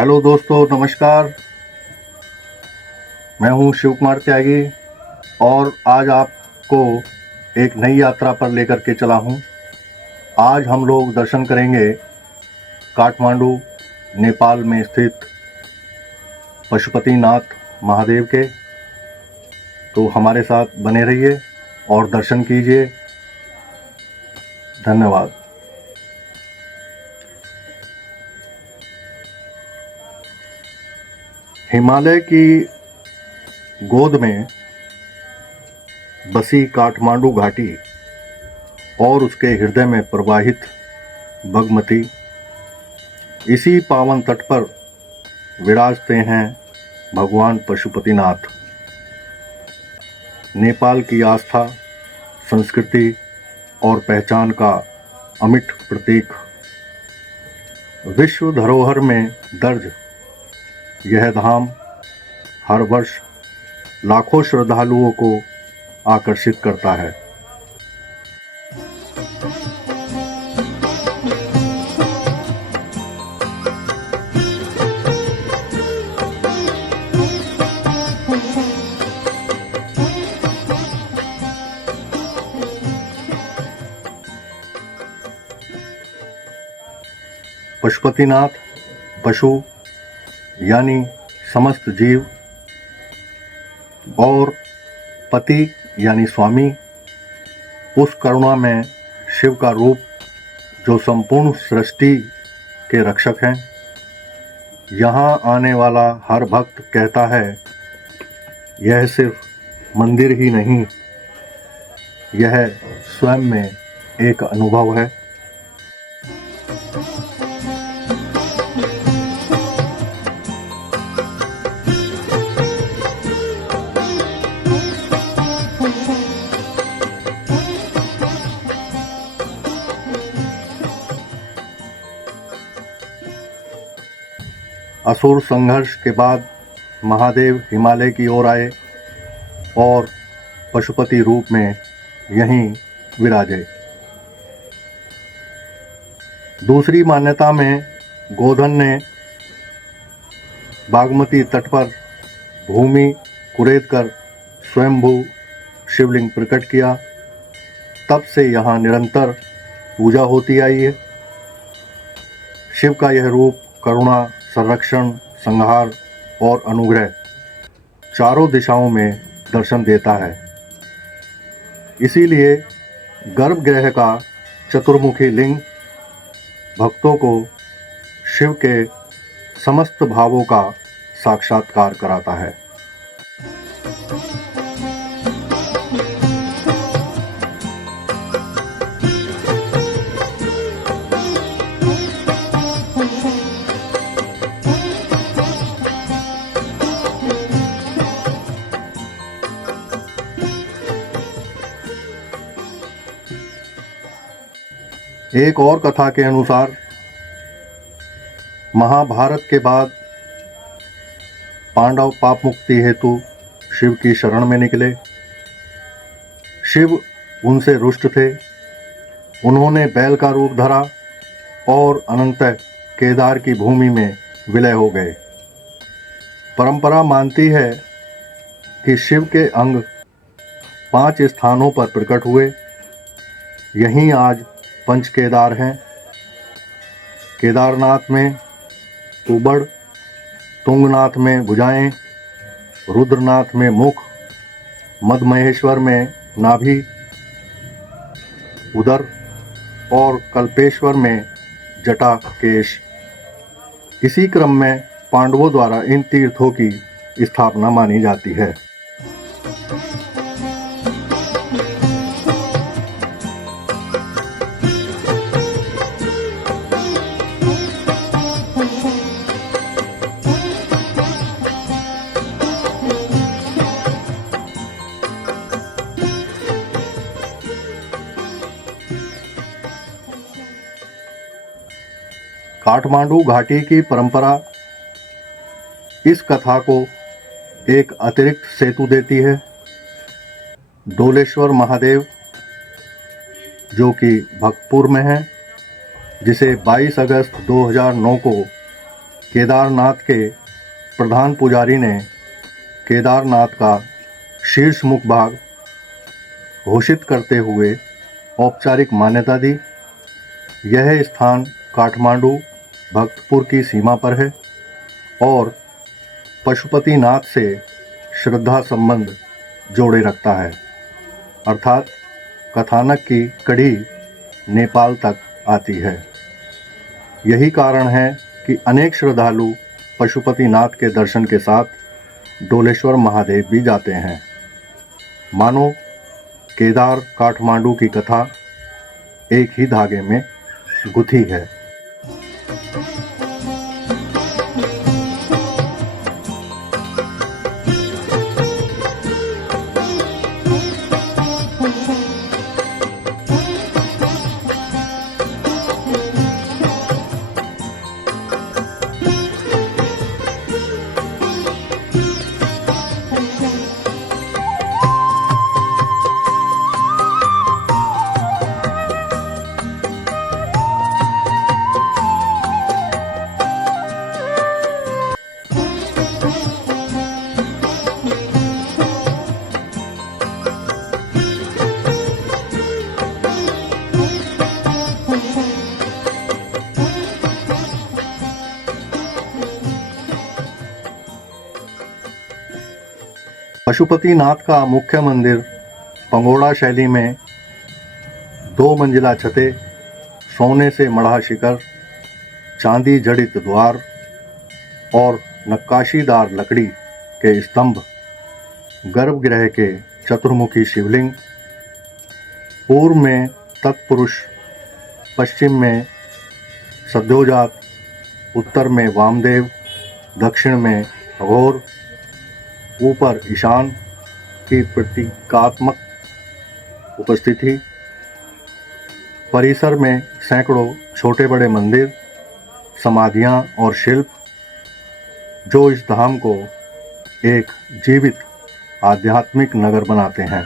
Hello दोस्तों, नमस्कार। मैं हूं शिव कुमार त्यागी और आज आपको एक नई यात्रा पर लेकर के चला हूं। आज हम लोग दर्शन करेंगे काठमांडू, नेपाल में स्थित पशुपतिनाथ महादेव के। तो हमारे साथ बने रहिए और दर्शन कीजिए। धन्यवाद। हिमालय की गोद में बसी काठमांडू घाटी और उसके हृदय में प्रवाहित बागमती, इसी पावन तट पर विराजते हैं भगवान पशुपतिनाथ। नेपाल की आस्था, संस्कृति और पहचान का अमिट प्रतीक। विश्व धरोहर में दर्ज यह धाम हर वर्ष लाखों श्रद्धालुओं को आकर्षित करता है। पशुपतिनाथ, पशु यानी समस्त जीव, और पति यानी स्वामी, उस करुणा में शिव का रूप जो संपूर्ण सृष्टि के रक्षक हैं। यहाँ आने वाला हर भक्त कहता है, यह सिर्फ मंदिर ही नहीं, यह स्वयं में एक अनुभव है। असुर संघर्ष के बाद महादेव हिमालय की ओर आए और पशुपति रूप में यहीं विराजे। दूसरी मान्यता में गोधन ने बागमती तट पर भूमि कुरेद कर स्वयंभू शिवलिंग प्रकट किया। तब से यहाँ निरंतर पूजा होती आई है। शिव का यह रूप करुणा, संरक्षण, संहार और अनुग्रह चारों दिशाओं में दर्शन देता है। इसीलिए गर्भगृह का चतुर्मुखी लिंग भक्तों को शिव के समस्त भावों का साक्षात्कार कराता है। एक और कथा के अनुसार महाभारत के बाद पांडव पाप मुक्ति हेतु शिव की शरण में निकले। शिव उनसे रुष्ट थे। उन्होंने बैल का रूप धरा और अनंतः केदार की भूमि में विलय हो गए। परंपरा मानती है कि शिव के अंग 5 स्थानों पर प्रकट हुए। यहीं आज पंच केदार हैं। केदारनाथ में ऊबड़, तुंगनाथ में भुजाएं, रुद्रनाथ में मुख, मदमहेश्वर में नाभि, उदर और कल्पेश्वर में जटा केश। इसी क्रम में पांडवों द्वारा इन तीर्थों की स्थापना मानी जाती है। काठमांडू घाटी की परंपरा इस कथा को एक अतिरिक्त सेतु देती है। डोलेश्वर महादेव, जो कि भक्तपुर में है, जिसे 22 अगस्त 2009 को केदारनाथ के प्रधान पुजारी ने केदारनाथ का शीर्ष मुख भाग घोषित करते हुए औपचारिक मान्यता दी। यह स्थान काठमांडू भक्तपुर की सीमा पर है और पशुपतिनाथ से श्रद्धा संबंध जोड़े रखता है, अर्थात कथानक की कड़ी नेपाल तक आती है। यही कारण है कि अनेक श्रद्धालु पशुपतिनाथ के दर्शन के साथ डोलेश्वर महादेव भी जाते हैं। मानो केदार काठमांडू की कथा एक ही धागे में गुथी है। पशुपतिनाथ का मुख्य मंदिर पंगोड़ा शैली में 2 मंजिला छतें, सोने से मढ़ा शिखर, चांदी जड़ित द्वार और नक्काशीदार लकड़ी के स्तंभ, गर्भगृह के चतुर्मुखी शिवलिंग, पूर्व में तत्पुरुष, पश्चिम में सद्योजात, उत्तर में वामदेव, दक्षिण में अघोर, ऊपर ईशान की प्रतीकात्मक उपस्थिति, परिसर में सैकड़ों छोटे बड़े मंदिर, समाधियां और शिल्प, जो इस धाम को एक जीवित आध्यात्मिक नगर बनाते हैं।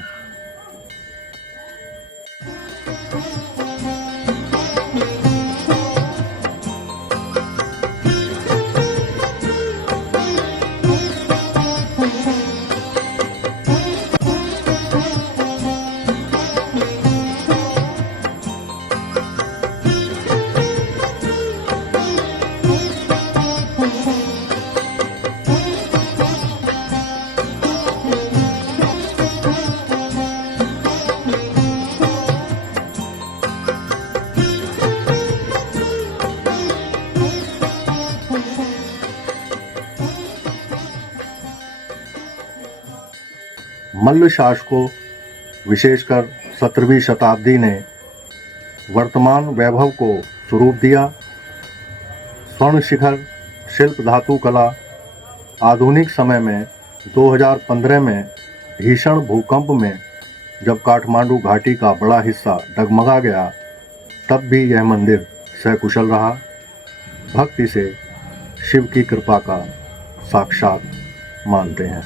मल्ल शासकों, विशेषकर 17वीं शताब्दी ने वर्तमान वैभव को स्वरूप दिया। स्वर्ण शिखर शिल्प धातु कला आधुनिक समय में 2015 में भीषण भूकंप में जब काठमांडू घाटी का बड़ा हिस्सा डगमगा गया, तब भी यह मंदिर सकुशल रहा। भक्त इसे शिव की कृपा का साक्षात मानते हैं।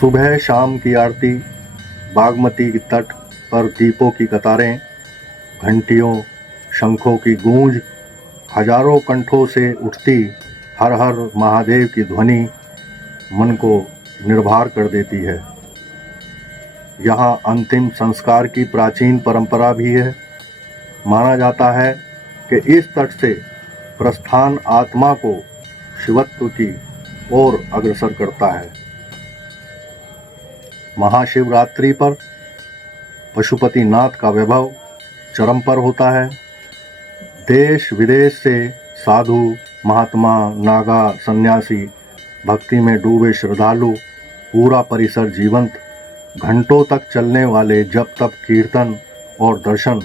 सुबह शाम की आरती, बागमती के तट पर दीपों की कतारें, घंटियों शंखों की गूंज, हजारों कंठों से उठती हर हर महादेव की ध्वनि मन को निर्भर कर देती है। यहाँ अंतिम संस्कार की प्राचीन परंपरा भी है। माना जाता है कि इस तट से प्रस्थान आत्मा को शिवत्व की ओर अग्रसर करता है। महाशिवरात्रि पर पशुपतिनाथ का वैभव चरम पर होता है। देश विदेश से साधु, महात्मा, नागा, सन्यासी, भक्ति में डूबे श्रद्धालु, पूरा परिसर जीवंत, घंटों तक चलने वाले जप तप कीर्तन और दर्शन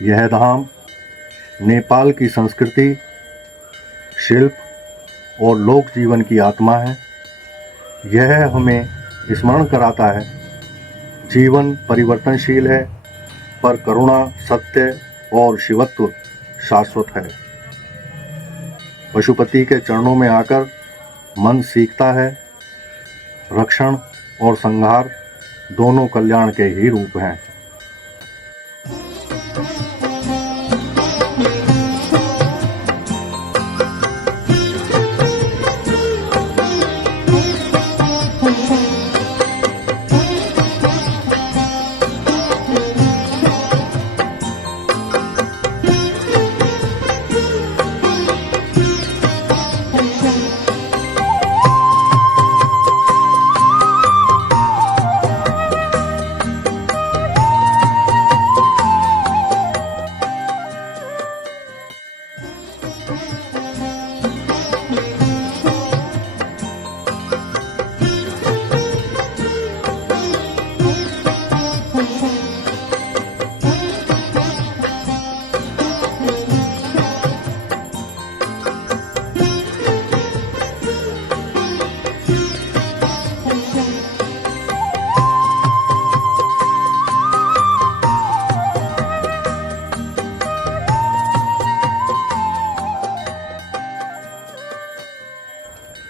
यह धाम नेपाल की संस्कृति, शिल्प और लोक जीवन की आत्मा है। यह हमें स्मरण कराता है, जीवन परिवर्तनशील है, पर करुणा, सत्य और शिवत्व शाश्वत है। पशुपति के चरणों में आकर मन सीखता है, रक्षण और संहार दोनों कल्याण के ही रूप हैं।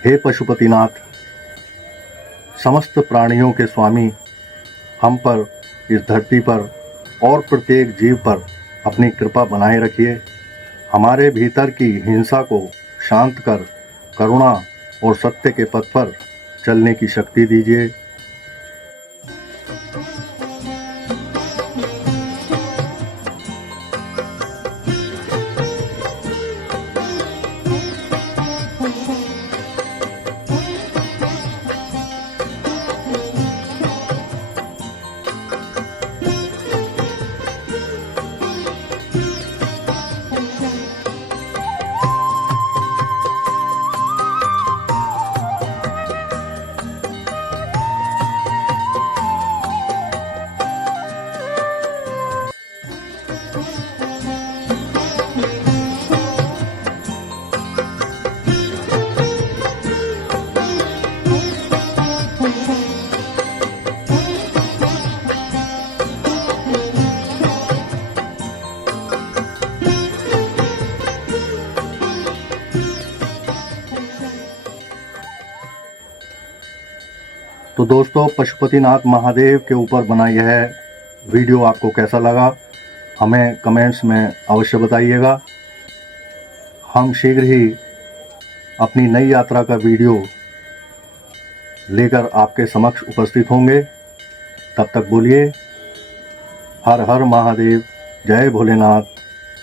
हे पशुपतिनाथ, समस्त प्राणियों के स्वामी, हम पर, इस धरती पर और प्रत्येक जीव पर अपनी कृपा बनाए रखिए। हमारे भीतर की हिंसा को शांत कर करुणा और सत्य के पथ पर चलने की शक्ति दीजिए। तो दोस्तों, पशुपतिनाथ महादेव के ऊपर बना यह वीडियो आपको कैसा लगा, हमें कमेंट्स में अवश्य बताइएगा। हम शीघ्र ही अपनी नई यात्रा का वीडियो लेकर आपके समक्ष उपस्थित होंगे। तब तक बोलिए हर हर महादेव, जय भोलेनाथ,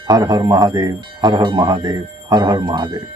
हर हर महादेव, हर हर महादेव, हर हर महादेव।